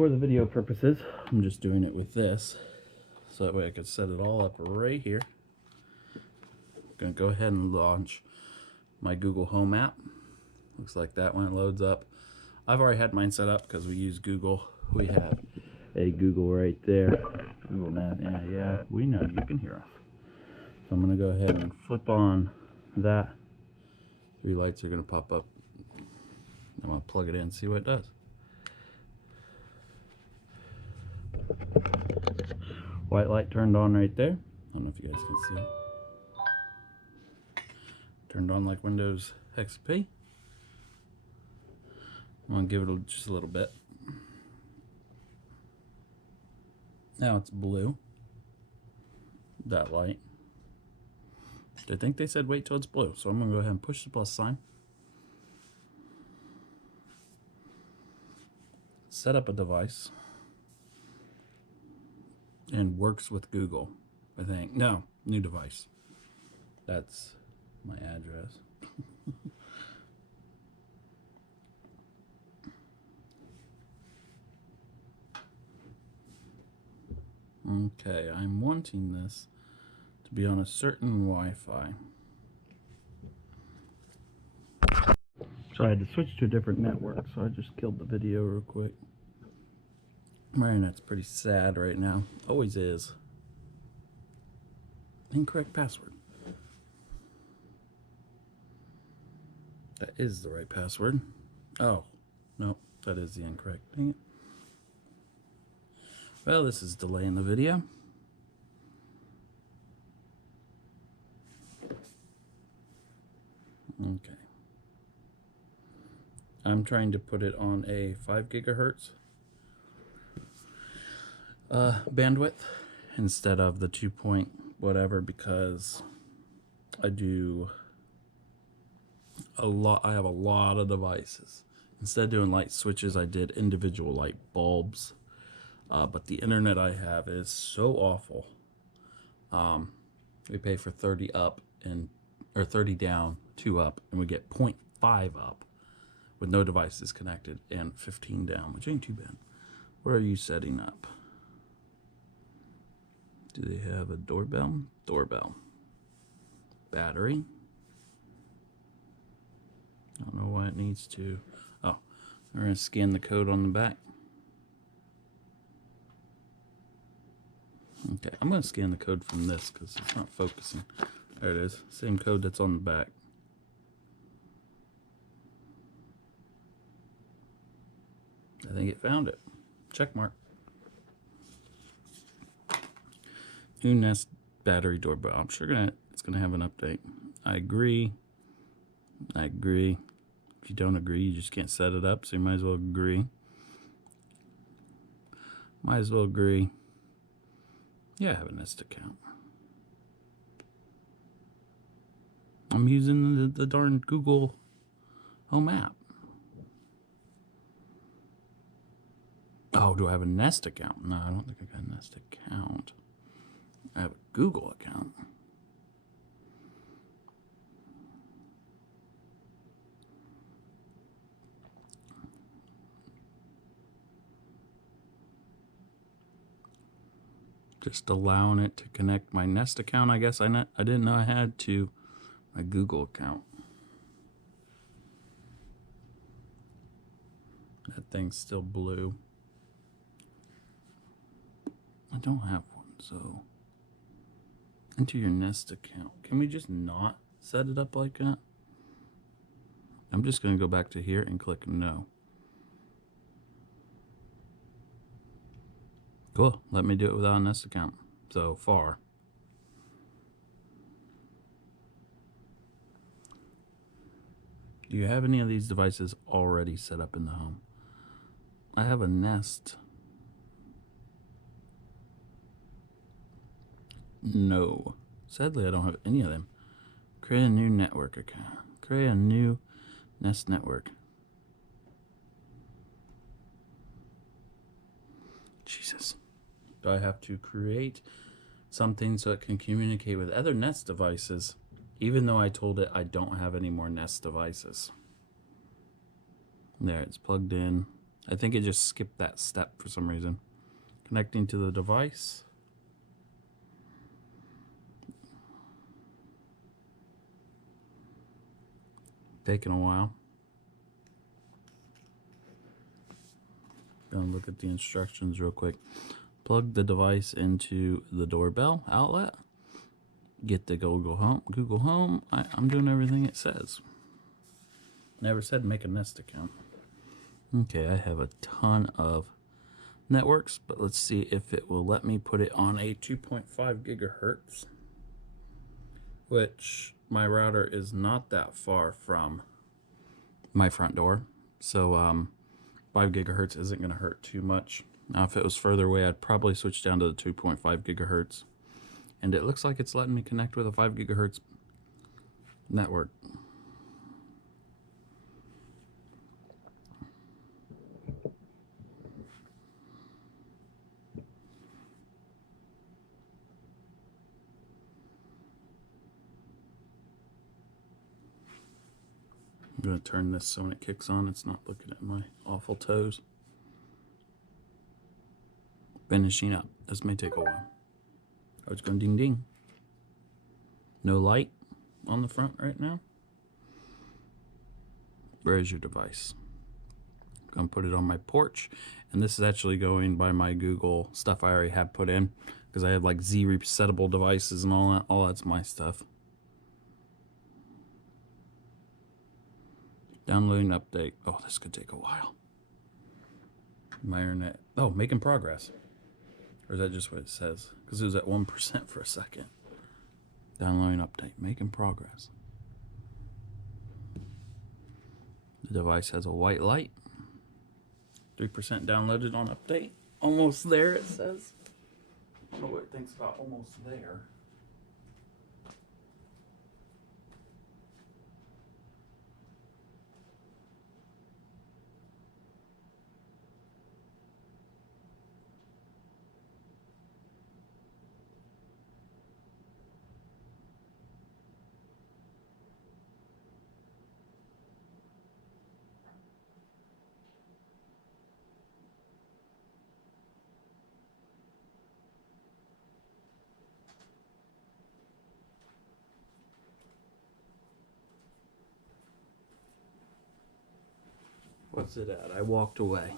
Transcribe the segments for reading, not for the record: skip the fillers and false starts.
For the video purposes, I'm just doing it with this, so that way I can set it all up right here. I'm going to go ahead and launch my Google Home app. Looks like that one loads up. I've already had mine set up because we use Google. We have a Google right there. Google Nav, yeah, we know you can hear us. So I'm going to go ahead and flip on that. 3 lights are going to pop up. I'm going to plug it in and see what it does. White light turned on right there. I don't know if you guys can see. Turned on like Windows XP. I'm going to give it just a little bit. Now it's blue. That light. I think they said wait till it's blue, so I'm going to go ahead and push the plus sign. Set up a device. And works with Google, I think. No, new device. That's my address. Okay, I'm wanting this to be on a certain Wi-Fi. So I had to switch to a different network, so I just killed the video real quick. My internet's pretty sad right now. Always is. Incorrect password. That is the right password. Oh, no, that is the incorrect. Dang it. Well, this is delaying the video. Okay. I'm trying to put it on a 5 gigahertz bandwidth instead of the 2 point whatever, because I have a lot of devices. Instead of doing light switches, I did individual light bulbs. But the internet I have is so awful. We pay for 30 up or 30 down, 2 up, and we get 0.5 up with no devices connected, and 15 down, which ain't too bad. What are you setting up? Do they have a doorbell? Doorbell. Battery. I don't know why it needs to. Oh, we're going to scan the code on the back. Okay, I'm going to scan the code from this because it's not focusing. There it is. Same code that's on the back. I think it found it. Check mark. New Nest battery doorbell. I'm sure it's gonna have an update. I agree. I agree. If you don't agree, you just can't set it up, so you might as well agree. Might as well agree. Yeah, I have a Nest account. I'm using the darn Google Home app. Oh, do I have a Nest account? No, I don't think I got a Nest account. I have a Google account. Just allowing it to connect my Nest account. I guess I didn't know I had to my Google account. That thing's still blue. I don't have one, so enter your Nest account. Can we just not set it up like that? I'm just going to go back to here and click no. Cool. Let me do it without a Nest account so far. Do you have any of these devices already set up in the home? I have a Nest. No. Sadly, I don't have any of them. Create a new network account. Create a new Nest network. Jesus. Do I have to create something so it can communicate with other Nest devices, even though I told it I don't have any more Nest devices? There, it's plugged in. I think it just skipped that step for some reason. Connecting to the device. Taking a while. Gonna look at the instructions real quick. Plug the device into the doorbell outlet. Get the Google Home. I'm doing everything it says. Never said make a Nest account. Okay, I have a ton of networks, but let's see if it will let me put it on a 2.5 gigahertz, which my router is not that far from my front door. So 5 gigahertz isn't going to hurt too much. Now, if it was further away, I'd probably switch down to the 2.5 gigahertz. And it looks like it's letting me connect with a 5 gigahertz network. I'm going to turn this so when it kicks on, it's not looking at my awful toes. Finishing up. This may take a while. Oh, it's going ding ding. No light on the front right now. Where is your device? I'm going to put it on my porch. And this is actually going by my Google stuff I already have put in, because I have like Z resettable devices and all that. All that's my stuff. Downloading update. Oh, this could take a while. My internet. Oh, making progress. Or is that just what it says? Because it was at 1% for a second. Downloading update. Making progress. The device has a white light. 3% downloaded on update. Almost there, it says. I don't know what it thinks about almost there. What's it at? I walked away.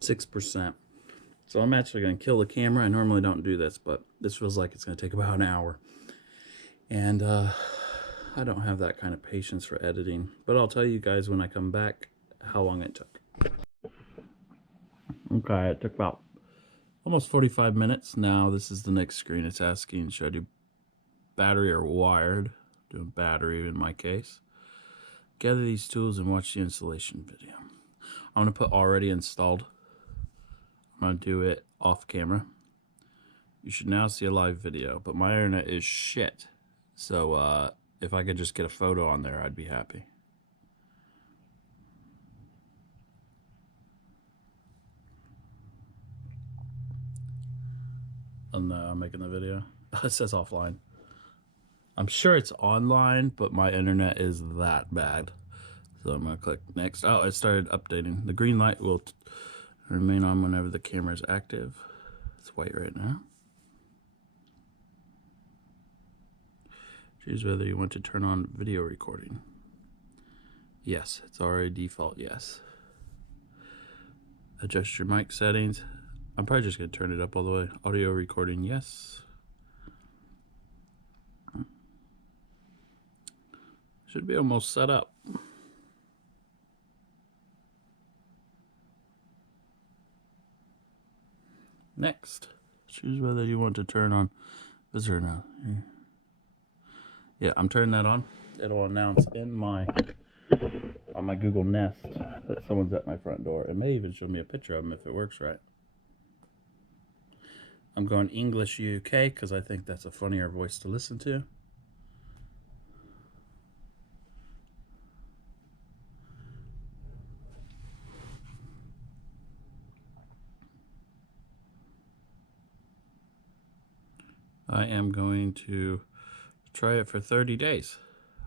6%. So I'm actually going to kill the camera. I normally don't do this, but this feels like it's going to take about an hour. And I don't have that kind of patience for editing. But I'll tell you guys when I come back how long it took. Okay, it took about almost 45 minutes. Now this is the next screen. It's asking, should I do battery or wired? Doing battery in my case. Gather these tools and watch the installation video. I'm going to put already installed. I'm going to do it off camera. You should now see a live video, but my internet is shit. So if I could just get a photo on there, I'd be happy. Oh no, I'm making the video. It says offline. I'm sure it's online, but my internet is that bad. So I'm going to click next. Oh, it started updating. The green light will remain on whenever the camera is active. It's white right now. Choose whether you want to turn on video recording. Yes, it's already default, yes. Adjust your mic settings. I'm probably just going to turn it up all the way. Audio recording, yes. Should be almost set up. Next, choose whether you want to turn on visitor now. Yeah, I'm turning that on. It'll announce in my on my Google Nest that someone's at my front door. It may even show me a picture of them if it works right. I'm going English UK because I think that's a funnier voice to listen to. I am going to try it for 30 days.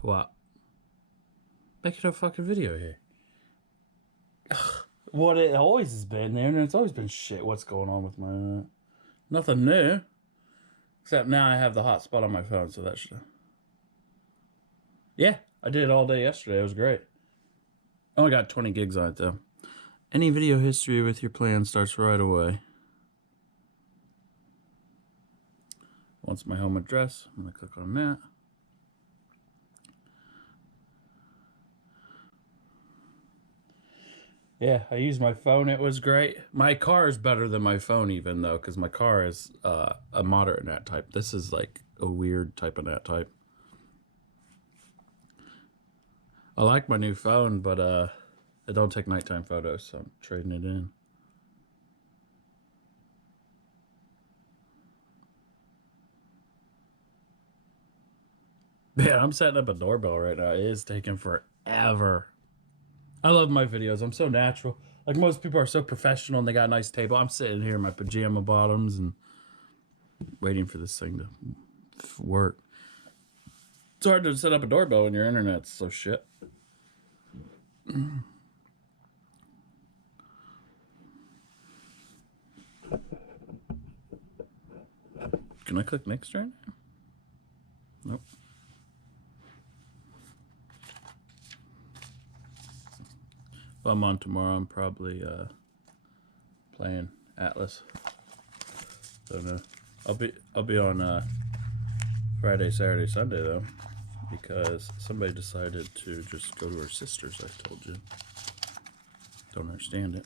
Wow. Make it a fucking video here. What it always has been. The internet's always been shit. What's going on with my internet? Nothing new. Except now I have the hotspot on my phone, so that should... Yeah, I did it all day yesterday. It was great. I only got 20 gigs on it, though. Any video history with your plan starts right away. Once my home address, I'm going to click on that. Yeah, I used my phone. It was great. My car is better than my phone even, though, because my car is a moderate nat type. This is like a weird type of nat type. I like my new phone, but it don't take nighttime photos, so I'm trading it in. Man, I'm setting up a doorbell right now. It is taking forever. I love my videos. I'm so natural. Like most people are so professional and they got a nice table. I'm sitting here in my pajama bottoms and waiting for this thing to work. It's hard to set up a doorbell when your internet's so shit. Can I click next right now? Nope. If I'm on tomorrow, I'm probably playing Atlas. Don't know. I'll be on Friday, Saturday, Sunday though, because somebody decided to just go to her sister's. I told you. Don't understand it.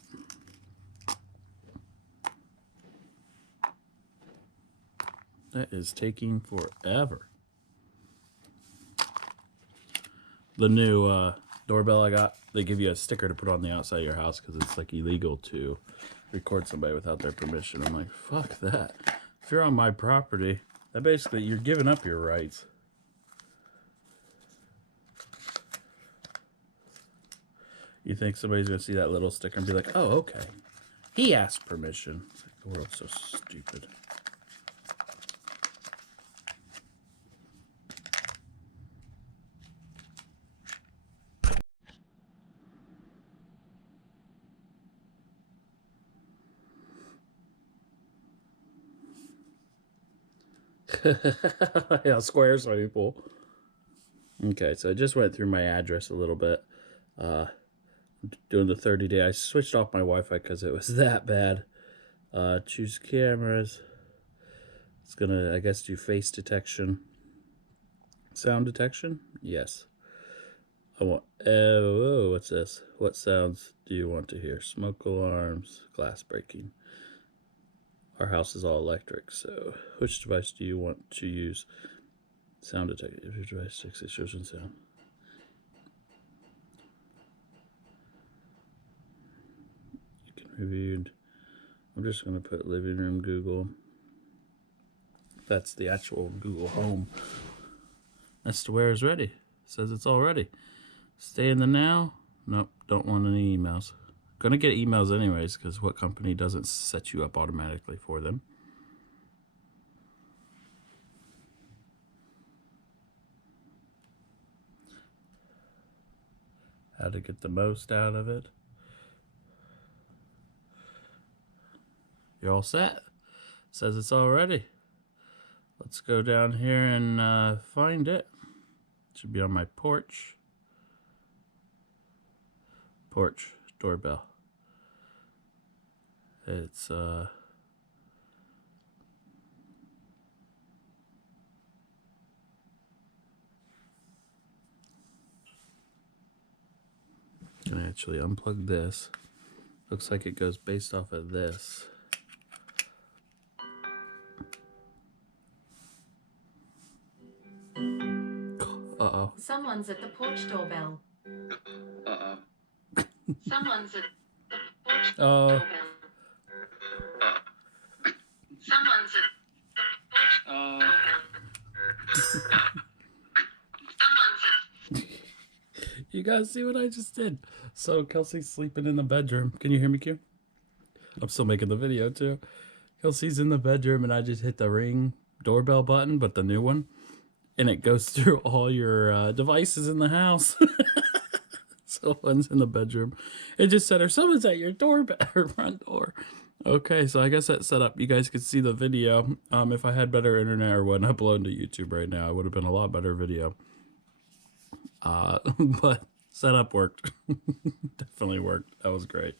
That is taking forever. The new doorbell I got, they give you a sticker to put on the outside of your house because it's like illegal to record somebody without their permission. I'm like, fuck that. If you're on my property, that basically, you're giving up your rights. You think somebody's going to see that little sticker and be like, oh, okay. He asked permission. It's like, the world's so stupid. Yeah, square swimming pool. Okay, so I just went through my address a little bit. Doing the 30-day. I switched off my Wi-Fi because it was that bad. Choose cameras. It's gonna, I guess, do face detection. Sound detection? Yes. I want, oh, what's this? What sounds do you want to hear? Smoke alarms, glass breaking. Our house is all electric, so which device do you want to use? Sound detection. If your device detects extrusion sound. You can review. I'm just going to put living room Google. That's the actual Google Home. That's to where it's ready. It says it's all ready. Stay in the now. Nope, don't want any emails. Gonna get emails anyways, because what company doesn't set you up automatically for them? How to get the most out of it. You're all set. Says it's all ready. Let's go down here and find it. It should be on my porch. Porch doorbell. It's gonna actually unplug this. Looks like it goes based off of this. Uh-oh. Someone's at the porch doorbell. Uh-oh. Someone's at the porch Oh. doorbell. Someone's at the porch doorbell. Someone's at... You guys see what I just did? So Kelsey's sleeping in the bedroom. Can you hear me, Q? I'm still making the video too. Kelsey's in the bedroom and I just hit the ring doorbell button, but the new one. And it goes through all your devices in the house. So Someone's in the bedroom. It just said, or someone's at your doorbell or front door. Okay, so I guess that set up. You guys could see the video. If I had better internet or wouldn't upload to YouTube right now, it would have been a lot better video. But setup worked. Definitely worked. That was great.